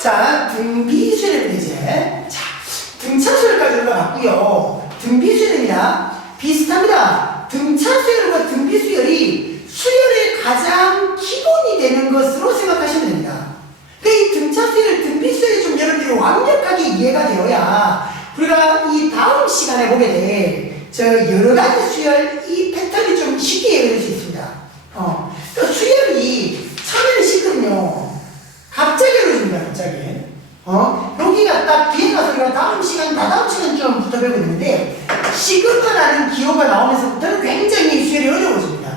자, 등비수열입니다, 이제. 자, 등차수열까지 우리가 봤고요. 등비수열입니다. 비슷합니다. 등차수열과 등비수열이 수열의 가장 기본이 되는 것으로 생각하시면 됩니다. 이 등차수열, 등비수열이 좀 여러분들이 완벽하게 이해가 되어야 우리가 이 다음 시간에 보게 될 저 여러 가지 수열 이 패턴이 좀 쉽게 이해될 수 있습니다. 그 수열이 처음에는 쉽거든요. 갑자기 이루어집니다, 갑자기. 여기가 딱 뒤에 가서 우리가 다음 시간쯤부터 배우고 있는데, 시그마라는 기호가 나오면서부터는 굉장히 수열이 어려워집니다.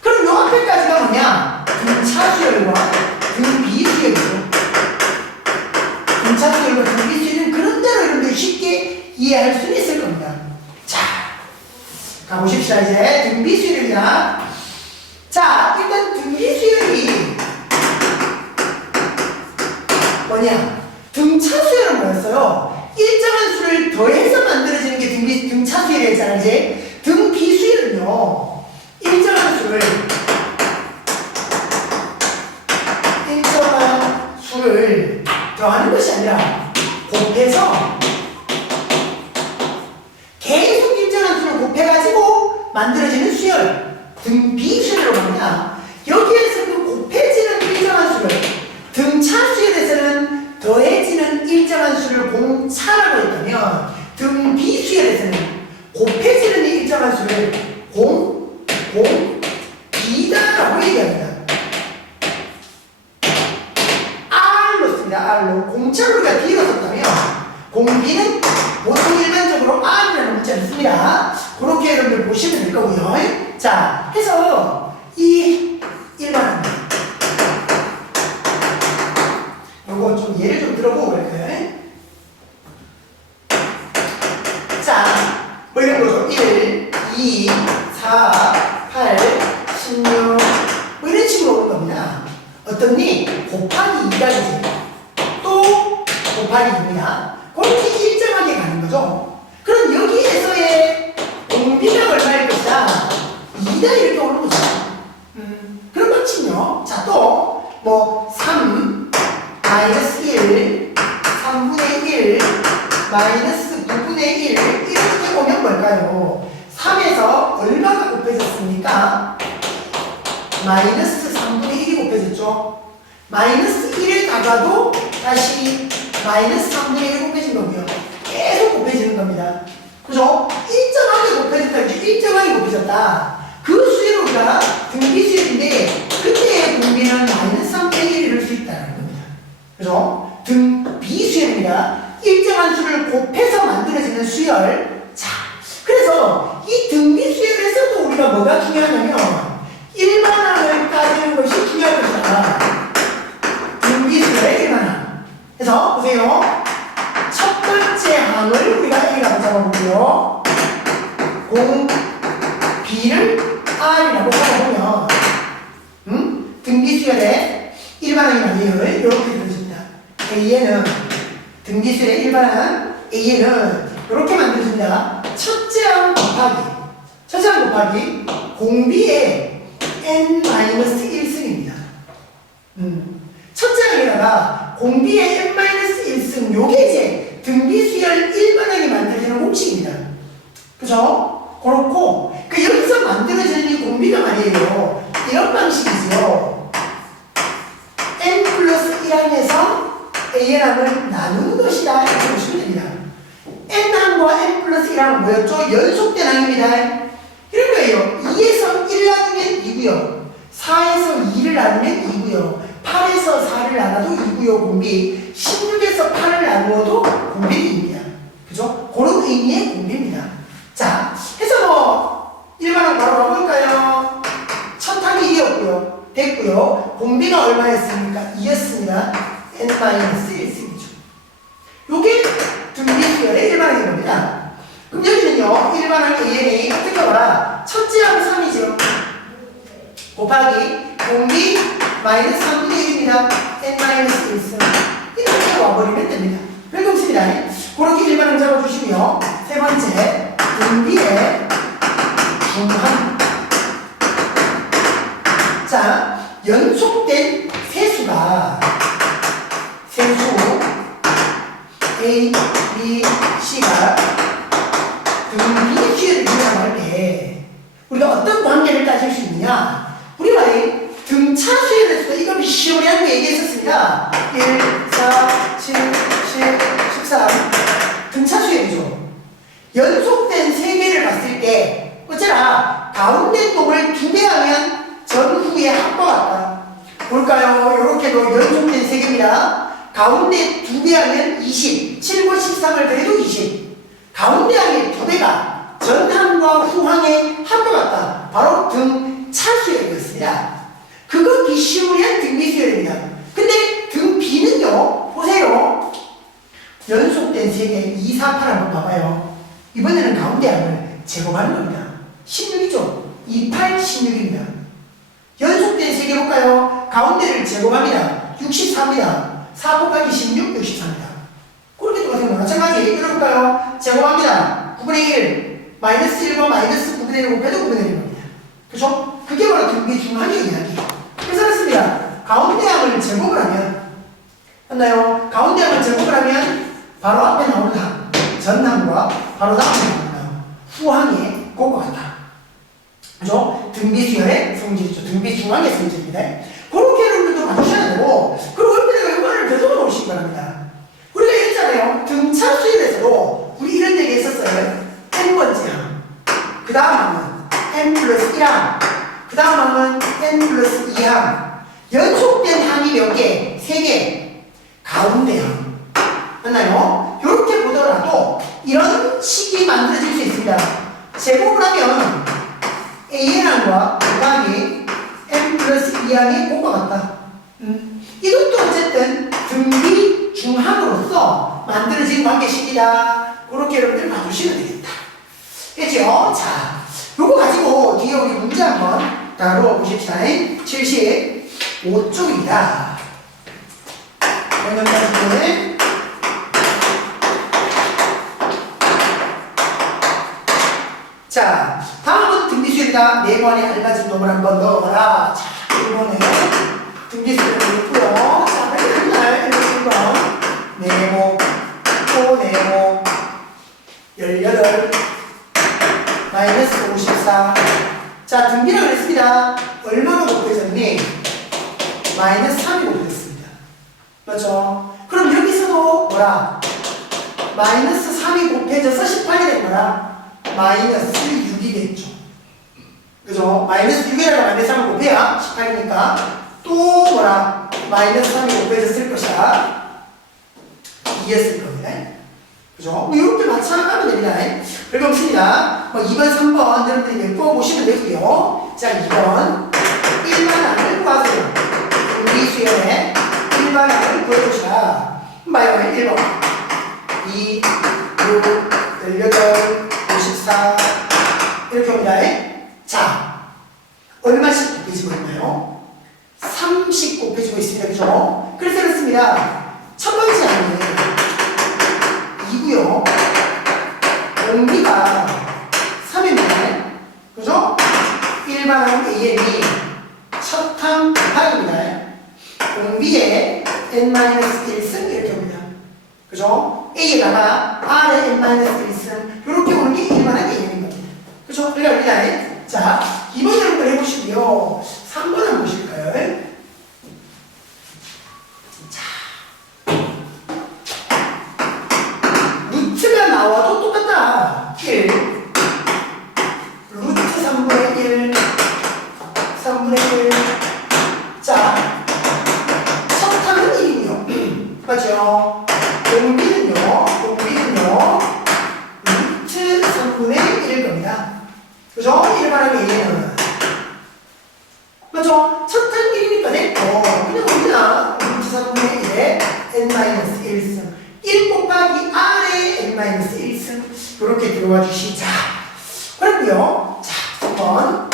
그럼 요 앞에까지가 뭐냐? 등차수열과 등비수열이죠. 등차수열과 등비수열은 그런 대로 여러분들이 쉽게 이해할 수 있을 겁니다. 자, 가보십시다, 이제. 등비수열입니다. 자, 일단 등비수열이 뭐냐? 등차수열은 뭐였어요? 일정한 수를 더해서 만들어지는 게 등차수열이었잖아요, 이제. 등비수열은요, 일정한 수를 더하는 것이 아니라 곱해서 계속 일정한 수를 곱해가지고 만들어지는 수열, 등비수열이라고 합니다. 여기에서 그 곱해지는 일정한 수를, 등차수열에서는 더해지는 일정한 수를 공차라고 했다면, 등비수열에서는 곱해지는 일정한 수를 공비다라고 얘기합니다. R로 씁니다. R로. 공차를 우리가 D로 썼다면, 공비는 보통 일반적으로 R이라는 문자를 씁니다. 그렇게 여러분들 보시면 될 거고요. 자, 해서 이 일반합니다. 요거 좀 예를 좀 들어보고 그럴까요? 자, 뭐 이런 거죠. 1, 2, 4, 8, 16, 뭐 이런 식으로 오는 겁니다. 어떻니? 곱하기 2가 되죠. 또 곱하기 2입니다. 그렇게 일정하게 가는 거죠. 그럼 여기에서의 공비가 얼마일 것이다? 2다 이렇게 오는 거죠. 그런 방식요. 자, 또 뭐 3, 마이너스 1, 3분의 1, 마이너스 9분의 1 이렇게 오면 뭘까요? 3에서 얼마가 곱해졌습니까? 마이너스 3분의 1이 곱해졌죠? 마이너스 1에다가도 다시 마이너스 3분의 1이 곱해진 거고요. 계속 곱해지는 겁니다. 그죠? 일정하게 곱해졌다. 일정하게 곱해졌다. 그 수열을 우리가 등비수열인데 그때의 등비는 마이너스 3분의 1을 이룰 수 있다는 겁니다. 그죠? 등비수열입니다. 일정한 수를 곱해서 만들어지는 수열. 자, 그래서 이 등비수열에서도 우리가 뭐가 중요하냐면 일반항을 따지는 것이 중요한 것이다. 등비수열의 일반항. 그래서 보세요. 첫 번째 항을 우리가 A라고 잡아보고요. B를 R이라고 잡아보면 등비수열의 일반항이 맞아요. 이렇게 들어집니다. A에는 등비수열의 일반항 A에는 이렇게 만들어집니다. 첫째 항 곱하기 공비의 n-1승입니다. 첫째 항에다가 공비의 n-1승 요게 이제 등비수열 일반항이 만들어지는 공식입니다. 그죠? 그렇고 여기서 만들어지는 이 공비가 말이에요. 이런 방식이죠. n 플러스 1항에서 An항을 나누는 것이다 이렇게 보시면 됩니다. n항과 n 플러스 1항은 뭐였죠? 연속된 항입니다. 이런 거예요. 2에서 1을 나누면 2고요. 4에서 2를 나누면 2고요. 8에서 4를 나눠도 2고요. 공비. 16에서 8을 나누어도 공비입니다. 그죠? 그런 의미의 공비입니다. 자, 해서 뭐 일반항 바로 가볼까요? 첫 항이 2였고요. 됐고요. 공비가 얼마였습니까? 2였습니다. n-1승이죠. 요게 등비수열의 일반항인 겁니다. 그럼 여기는요, 일반항 AN이 어떻게 하라? 첫째 항 3이죠. 곱하기 공비 마이너스 3분의 1입니다. n-1승. 이렇게 와버리면 됩니다. 별거 없습니다. 그렇게 일반항 잡아주시고요. 세 번째, 등비의 중항. 자, 연속된 세수가 세수 A, B, C가 등비 수열을 기억할 때 우리가 어떤 관계를 따질 수 있느냐? 우리가 이 등차 수열에 대해서 이거 시험을 한 거 얘기했었습니다. 1, 4, 7, 10, 13 등차 수열이죠. 연속된 3개를 봤을 때 어쩌나 가운데 놈을 2배 하면 전후에 합과 같다. 볼까요? 이렇게도 연속된 3개입니다. 가운데 2배 하면 20, 7과 13을 더해도 20. 가운데 항의 2배가 전항과 후항의 합과 같다. 바로 등차수열이었습니다. 그거 기시물한 등비수열입니다. 근데 등비는요, 보세요. 연속된 3개, 2, 4, 8 한번 봐봐요. 이번에는 가운데 항을 제곱하는 겁니다. 16이죠? 2, 8, 16입니다. 연속된 3개 볼까요? 가운데를 제곱합니다. 64입니다. 4 곱하기 16, 64입니다. 그렇게 똑같은 거 마찬가지. 이럴까요? 제곱합니다. 9분의 1, 마이너스 1과 마이너스 9분의 1 곱해도 9분의 1입니다. 그죠? 그게 바로 등비중항의 이야기. 그래서 그렇습니다. 가운데 항을 제곱을 하면, 맞나요? 가운데 항을 제곱을 하면 바로 앞에 나오는 항, 전항과 바로 다음에 나오는 후항의 곱과 같다. 그죠? 등비수열의 성질이죠. 등비중항의 성질입니다. 그렇게 여러분들도 봐주셔야 되고, 그리고 옆에다가 이거를 배속을 놓으시기 바랍니다. 우리가 얘기했잖아요. 등차 수열에서도 우리 이런 얘기 했었어요. n번째 항. 그 다음 항은 n 플러스 1항. 그 다음 항은 n 플러스 2항. 연속된 항이 몇 개? 3개. 가운데 항. 맞나요? 이렇게 보더라도 이런 식이 만들어질 수 있습니다. 제곱을 하면 A항과 그다음에 n 플러스 2항의 곱과 같다. 이것도 어쨌든 등비 중항으로서 만들어진 관계식이다. 그렇게 여러분들 봐주시면 되겠다. 됐죠? 자, 요거 가지고 뒤에 우리 문제 한번 다루어 보십시다. 75쪽입니다. 영역까지는 자, 다음은 등비수열이다. 네모안에 알맞은 놈을 한번 넣어봐라. 자, 1번에 등비수열을 넣고요. 자, 맨날 1번 네모, 또 네모 18 마이너스 54. 자, 등비라고 했습니다. 얼마나 곱해졌니? 마이너스 3이 곱해졌습니다. 맞죠? 그럼 여기서도 뭐라? 마이너스 3이 곱해져서 18이 된 거라? 마이너스 6이 됐죠. 그죠? 마이너스 6에다가 마이너스 3을 곱해야 18이니까 또 뭐라? 마이너스 3이 곱해졌을 것이야. 2였을 겁니다. 그죠? 뭐 이렇게 맞춰가면 됩니다. 별거 없습니다. 뭐 2번, 3번 여러분들이 메꿔보시면 되고요. 자, 2번 일반항을 구하세요. 우리 수열에 일반항을 구해보시라. 봐요. 1번 2, 6, 18, 54 이렇게 옵니다. 자, 얼마씩 곱해지고 있나요? 30 곱해지고 있습니다. 그죠? 그래서 그렇습니다. 첫 번째 항이 2고요. 공비가 3입니다. 그죠? 일반항 AN이 첫 항 8입니다. 공비에 n-1승 이렇게 옵니다. 그죠? A에다가 R에 n-1승 이렇게 오는 게 일반항 AN인 겁니다. 그죠? 그러니까 자, 2번 여러분들 해보시고요. 3번 한번 보실까요? 루트가 나와도 똑같다. 1 루트 3분의 1 3분의 1 자, 첫 항은 1이요. 맞죠? 공비는요 루트 3분의 1일 겁니다. 그죠? 일반항의 1은 맞죠? 첫 항 1이니까 됐고 그냥 옵니다. 루트 3분의 1에 n-1승 1 곱하기 R에 n-1승 이렇게 들어와 주시자. 그렇고요. 자, 3번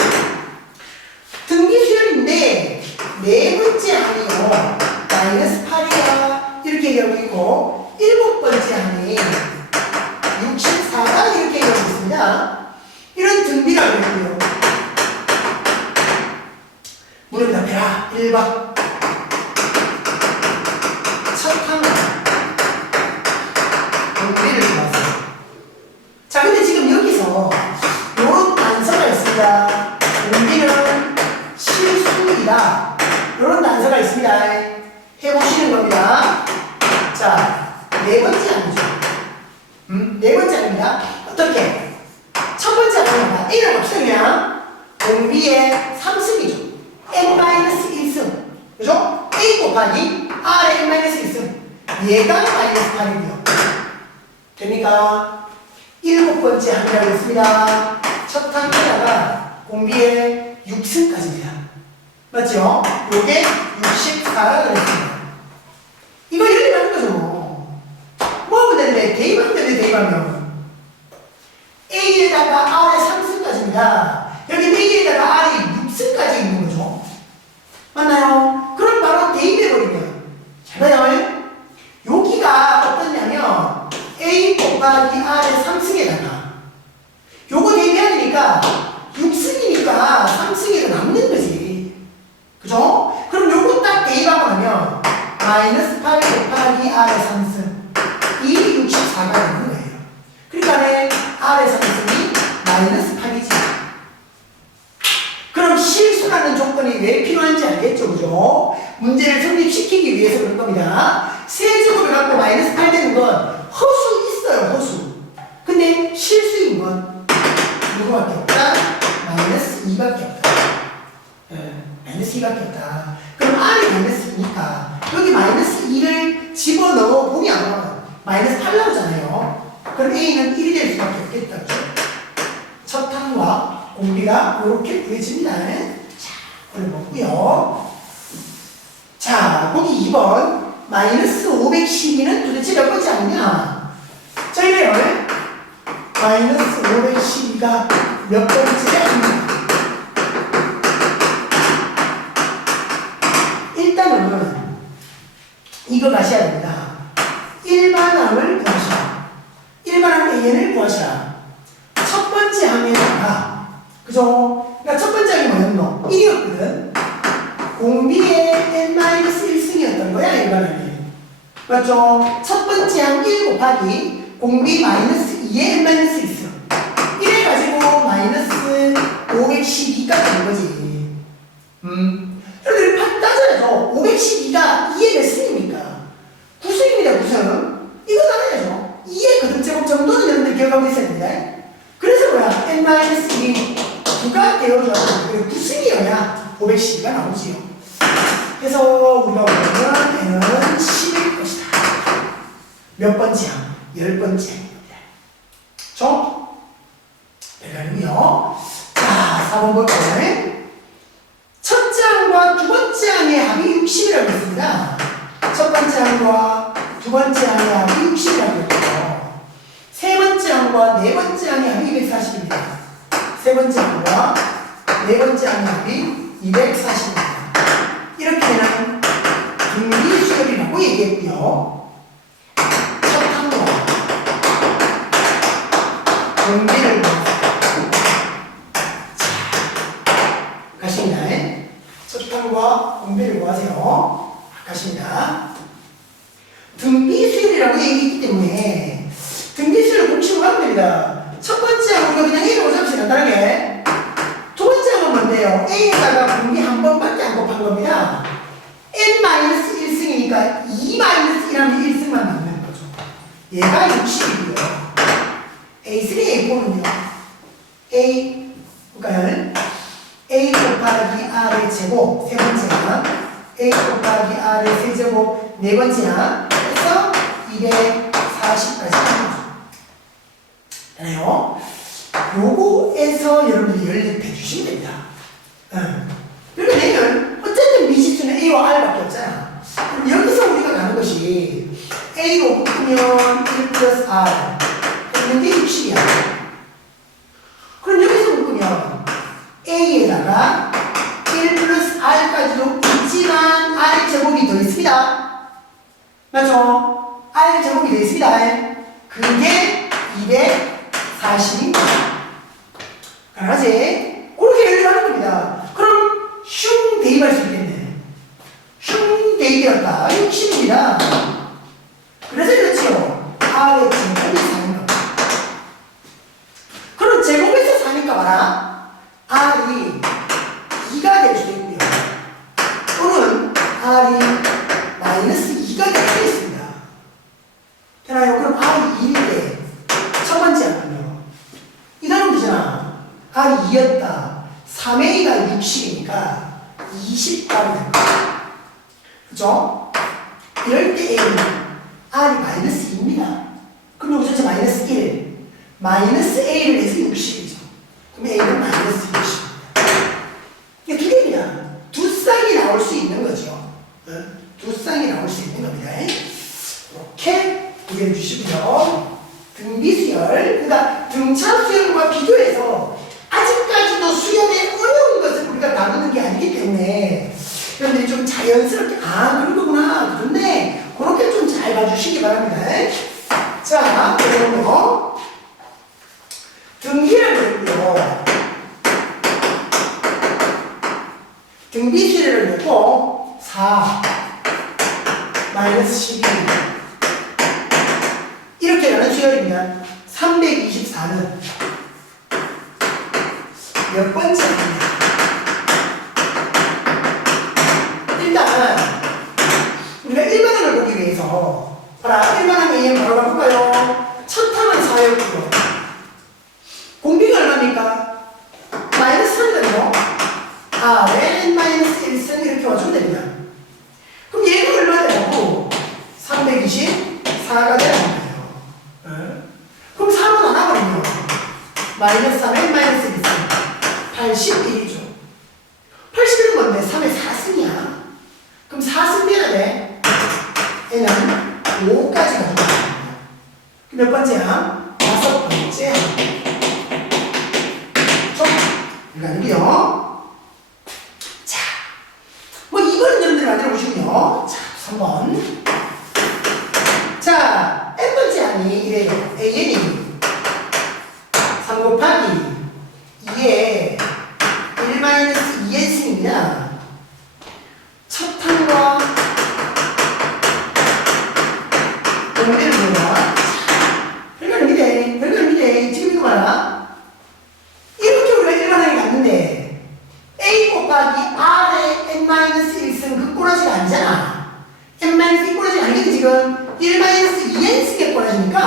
등비수열인데 네 번째 항이요. 마이너스 8이야. 이렇게 얘기하고 있고 일곱 번째 항이 64다. 이렇게 얘기하고 있습니다. 이런 등비라고 했고요. 물을 답해라. 1번 첫 항 4. 이런 단서가 있습니다. 해보시는 겁니다. 자, 네 번째 항이죠. 네 번째 항입니다. 어떻게? 첫 번째 항은 A를 없으면 공비의 3승이죠. n-1승. 그죠? A 곱하기 R의 n-1승. 얘가 마이너스 8이고요. 됩니까? 7번째 항이라고 했습니다. 첫 항에다가 공비의 6승까지입니다. 맞죠? 요게 64가 그랬습니다. 이거 이렇게 하는 거죠. 뭐 하면 되는데? 대입하면 되는데, 대입하면. A에다가 R의 3승까지입니다. 여기 A에다가 R이 6승까지 있는 거죠. 맞나요? 그럼 바로 대입해버리면. 잘 봐요. 여기가 어떠냐면, A 곱하기 R의 3승에다가, 요거 대입해야 되니까, 6승이니까 3승이 더 남는 거지. 그죠? 그럼 요거 딱 대입하고 나면, 마이너스 8 곱하기 R의 3승. 이 64가 되는 거예요. 그러니까 R의 3승이 마이너스 8이지. 그럼 실수라는 조건이 왜 필요한지 알겠죠? 그죠? 문제를 성립시키기 위해서 그런 겁니다. 세제곱을 갖고 마이너스 8 되는 건 허수 있어요, 허수. 근데 실수인 건 누구밖에 없다? 마이너스 2밖에 없다. 마이너스 2밖에 없다. 그럼 R이 마이너스 2니까 여기 마이너스 2를 집어넣어 보면 마이너스 8 나오잖아요. 그럼 A는 1이 될 수밖에 없겠다. 첫 항과 공비가 이렇게 구해집니다. 자, 그려보고요. 자, 거기 2번 마이너스 512는 도대체 몇 번째 항이냐? 자, 이래요. 마이너스 512가 몇 번째 항이냐? 일단은 이거 가셔야 됩니다. 일반항을 구하시라. 일반항 AN을 구하시라. 첫 번째 항에다가, 그죠? 그러니까 첫 번째 항이 뭐였노? 1이었거든. 공비의 n-1승이었던 거야, 일반항이. 맞죠? 첫 번째 항 1 곱하기 공비 마이너스 2의 n-1승. 1을 가지고 마이너스 512가 되는 거지. 여러분들 따져야죠. 512가 2의 몇 승입니까? 9승입니다, 9승. 이거 알아야죠. 2의 거듭제곱 정도는 여러분들 기억하고 있어야 됩니다. 그래서 뭐야? n-1이 9가 되어줘야 되고 9승이어야 512가 나오지요. 그래서 우리가 보면 n은 10일 것이다. 몇 번째 항? 10번째 항입니다. 그렇죠? 대단히요. 자, 4번 볼까요? 첫째 항과 두 번째 항의 합이 60이라고 했습니다. 첫 번째 항과 두 번째 항의 합이 60이라고 했고요. 세 번째 항과 네 번째 항의 합이 240입니다. 세 번째 항과 네 번째 항의 합이 240입니다. 이렇게 되면 등비수열이라고 얘기했고요. 첫 항과 공비를 가십니다. 첫 항과 공비를 구하세요. 가십니다. 등비수열이라고 얘기했기 때문에 등비수열 공식으로 하면 됩니다. 첫 번째 항은 그냥 A를 오잡시 간단하게. 두 번째 항은 뭔데요? A에다가 공비 한 번밖에 안 곱한 겁니다. n-1승이니까 2-1하면 1승만 남는 거죠. 얘가 60이고요. A3, A4는요. A, 볼까요? A 곱하기 R의 제곱, 세 번째 항. A 곱하기 R의 세제곱, 네 번째 항. 해서 240까지 하는 거죠. 되나요? 요거에서 여러분들이 연립해 주시면 됩니다. 그리고 얘는 어쨌든 미지수는 A와 R밖에 없잖아. 그럼 여기서 우리가 가는 것이 A로 묶으면 1 플러스 R 그러면 게 60이야. 그럼 여기서 묶으면 A에다가 1 플러스 R까지도 있지만 R 제곱이 더 있습니다. 맞죠? R 제곱이 더 있습니다. 그게 240입니다. 가능하지? 그렇게 연립하는 겁니다. 그럼 슝 대입할 수 있겠네. 슝 대입되었다. 60입니다. 그래서 그렇지요. R의 제곱이 사는 겁니다. 그럼 제곱에서 사니까 봐라. R이 2가 될 수도 있고요. 그죠? 이럴 때 A는 R이 마이너스 2입니다. 그럼 여기 전체 마이너스 1. 마이너스 A를 해서 60이죠. 그럼 A는 마이너스 60. 이게 두 개입니다. 두 쌍이 나올 수 있는 거죠. 두 쌍이 나올 수 있는 겁니다. 이렇게 구별해 주시고요. 등비수열, 그러니까 등차 수열과 비교해서 아직까지도 수열에 어려운 것을 우리가 다루는 게 아니기 때문에 여러분들이 좀 자연스럽게 그런 거구나 그런데 그렇게 좀 잘 봐주시기 바랍니다. 자, 그러면 등비를 내고요. 등비수열을 내고 4 마이너스 12 이렇게 가는 수열이면 324는 몇 번째입니다. 일단 우리가 1반항을 보기 위해서 봐라 1반항 AM 바로 바꿀까요? 첫 항은 4였고요. 공비가 얼마입니까? 마이너스 3이거든요. Rn 마이너스 1승 이렇게 와주면 됩니다. 그럼 얘가 얼마 되고 324가 되는 거예요. 그럼 3은 안 하거든요. 마이너스 3에 마이너스 1승 81이죠. 81은 뭔데? 3에 4승이야. 그럼 4승 돼야 돼. 얘는 5까지 가져가야 됩니다. 몇 번째야? 5번째. 이거 아니고요. 자, 뭐 이거는 여러분들이 만들어 보시군요. 자, 3번. 자, n번째 항이 이래요. an이 3 곱하기 2에 1-2n승입니다. 첫 항과 공비를 보라. 별거입니다. 지금 이거 봐라. 이렇게 우리가 일반항이 갔는데 a 곱하기 r의 n-1승 그 꼬라지가 아니잖아. n-1 꼬라지가 아니거든 지금. 1-2n승의 꼬라지니까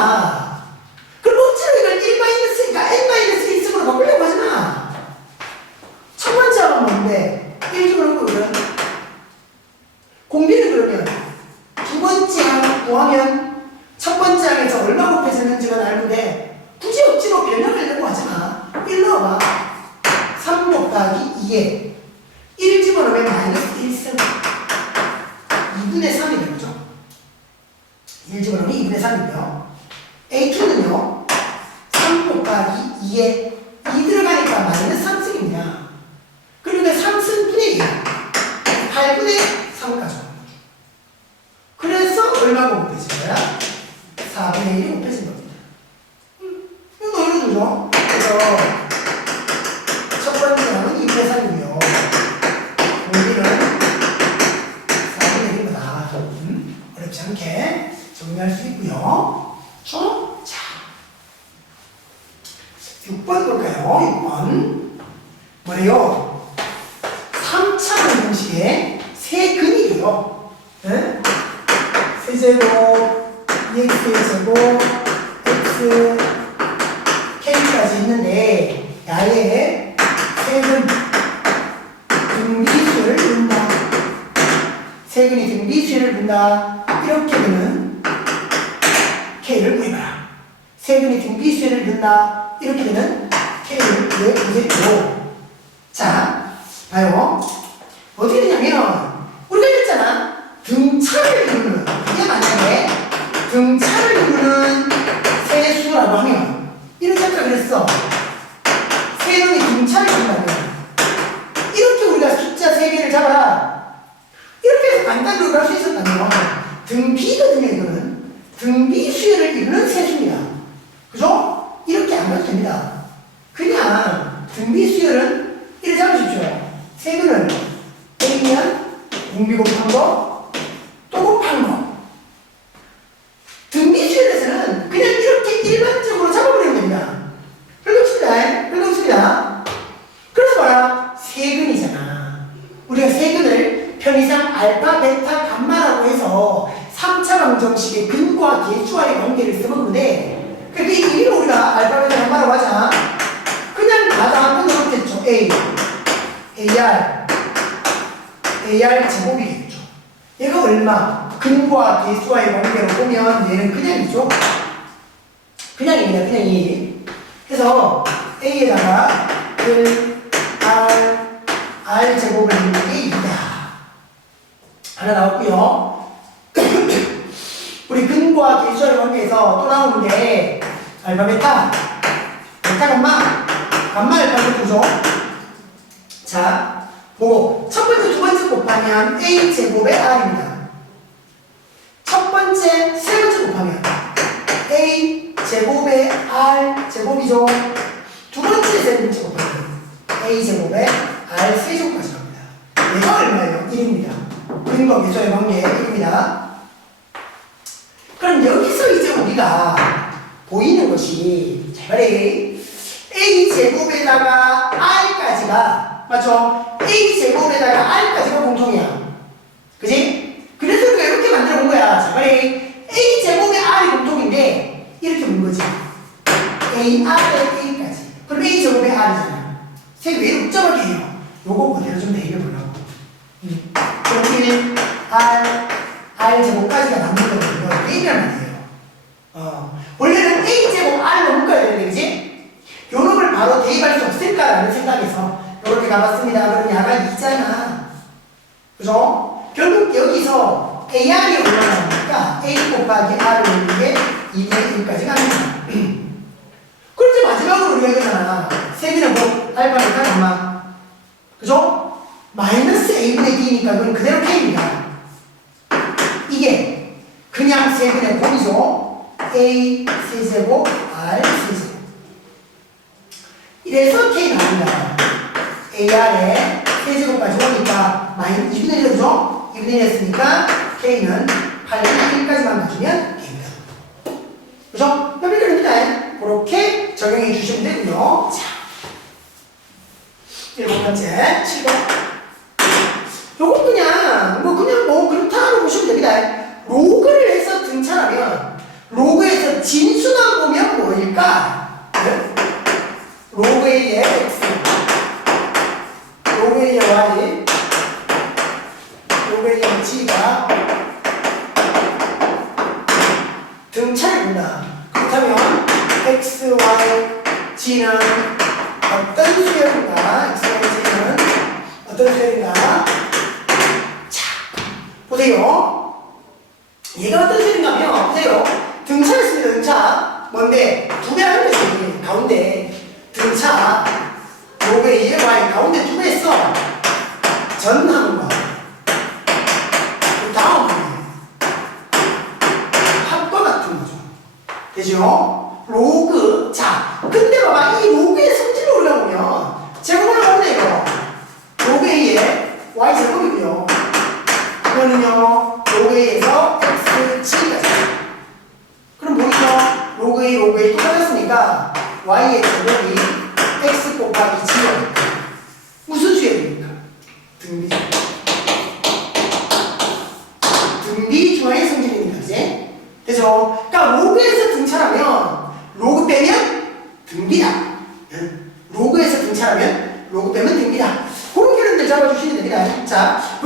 그럼 억지로 이걸 1-그러니까 n-1승으로 바꾸려고 하잖아. 첫 번째 항은 뭔데? 1적으로 그러면 공비를 그러면 두 번째 항 구하면 첫 번째 항에서 얼마 곱해졌는지가 나는데 굳이 억지로 변형하려고 하지 마. 1 넣어봐. 3 곱하기 2에 1 집어넣으면 마이너스 1승 2분의 3이 되죠. 1 집어넣으면 2분의 3이고요. A2는요 3 곱하기 2에 2 들어가니까 마이너스 3승입니다. 그러니까 3승분의 2 8분의 3을 가져가는 거죠. 그래서 얼마가 곱해진 거야? 4분의 1이 곱해진 겁니다. 이거 너희도 그죠? 그래서 첫 번째 항은 2분의 3이고요. 공비는 4분의 1입니다. 어렵지 않게 정리할 수 있고요. 자, 6번 볼까요? 6번 뭐래요? 3차 방정식의 세근이래요. 네? 세제곱, 2x의 제곱, x, k까지 있는데 야의 세근 등비수를 둔다. 세근이 등비수를 둔다. 이렇게 되면 k를 구해봐라. 세근이 등비수를 둔다. 이렇게 되면 k를 구해보세요. 자, 봐요. 어떻게 되냐면 우리가 이랬잖아. 등차를 이루는 이게 만약에 등차를 이루는 세수라고 하면 이렇게 아까 그랬어. 세놈이 등차를 이룬다면 이렇게 우리가 숫자 3개를 잡아라. 이렇게 해서 간단히 할 수 있었다면 등비거든요. 이거는 등비수열을 이루는 세수입니다. 그죠? 이렇게 안 가도 됩니다. 그냥 등비수열은 이렇게 잡으십시오. 세근을 A면 공비 곱한 거, 또 곱한 거. 등비수열에서는 그냥 이렇게 일반적으로 잡아버리면 됩니다. 별거 없습니다. 그래서 봐라. 세근이잖아. 우리가 세근을 편의상 알파, 베타, 감마라고 해서 3차 방정식의 근과 계수와의 관계를 써먹는데 그 이름을 우리가 알파, 베타, 감마라고 하자. 그냥 다 한번 넣었겠죠. A, AR, AR 제곱이겠죠. 얘가 얼마? 근과 개수와의 관계로 보면 얘는 그냥이죠. 그냥입니다. 그냥이. 그래서 A에다가 R 제곱을 넣는 게 2다. 하나 나왔고요. 우리 근과 개수와의 관계에서 또 나오는 게 알파 베타 감마 알파벳 구조. 자, 보고 첫 번째, 두 번째 곱하면 A 제곱의 R입니다. 첫 번째, 세 번째 곱하면 A 제곱의 R 제곱이죠. 두 번째, 세 번째 곱하면 A 제곱의 R 세제곱까지 갑니다. 얘가 얼마예요? 1입니다. 근과 개수와의 관계 1입니다. 그럼 여기서 이제 우리가 보이는 것이 잘 봐라. A 제곱에다가 R까지가 맞죠? A 제곱에다가 R까지가 공통이야. 그지? 그래서 우리가 이렇게 만들어 본 거야. 자, 봐라. A 제곱에 R이 공통인데 이렇게 본 거지. A, R에 A까지. 그럼 A 제곱에 R이잖아. 세 개 왜 복잡하게 해요? 요거 그대로 좀 대입해 보려고. 그럼 1, R 제곱까지가 남는 거거든요. A란 말이에요. 원래는 A 제곱 R로 묶어야 되는데, 그지? 요 놈을 바로 대입할 수 없을까라는 생각에서 이렇게 가봤습니다. 그럼 야가 2잖아. 그죠? 결국 여기서 AR이 얼마나 나옵니까? A 곱하기 R을 넣는 게 2분의 1까지 갑니다. 그럼 이제 마지막으로 우리가 이거잖아. 세기는 뭐? 알파, 베타, 감마. 그죠? 마이너스 A분의 D니까 그건 그대로 K입니다. 이게 그냥 세분의 곱이죠. A 세제곱, R 세제곱. 이래서 K 나옵니다. AR에 세제곱까지 오니까 마이너스 2분의 1이죠? 2분의 1 했으니까 K는 8분의 1까지만 맞추면 됩니다. 그죠? 여기까지입니다. 그렇게 적용해 주시면 되고요. 자, 7번째, 7번. 요건 그냥 뭐 그렇다고 보시면 됩니다. 로그를 해서 등차하면 로그에서 진수만 보면 뭐일까? 네? 로그 A의 X, 로그 A의 Y, 로그 A의 G가 등차를 본다. 그렇다면 X, Y, G는 어떤 수열인가? X, Y, G는 어떤 수열인가? 자, 보세요. 얘가 어떤 수열인가면, 보세요. 등차를 씁니다. 등차. 뭔데? 두 배 하는 거지. 가운데. 등차. 로그 A의 Y. 가운데 두 배 써. 전하는 거. 그 다음 합과 같은 거죠. 되죠? 로그. 자, 근데 봐봐. 이 로그의 성질을 우리가 보면 제곱을 하네, 이거. 로그 A의 Y 제곱이고요. 이거는요, 로그 A에서 X, G까지. 그럼 보이죠? 로그 A 똑같았으니까 Y의 제곱이 X 곱하기 G가 무슨 수열입니까? 등비. 등비 중앙의 성질입니다. 그지? 그래서 그러니까 로그에서 등차라면 로그 빼면 등비다. 로그에서 등차라면 로그 빼면 등비다. 그런 개념들 잡아주시면 됩니다. 자.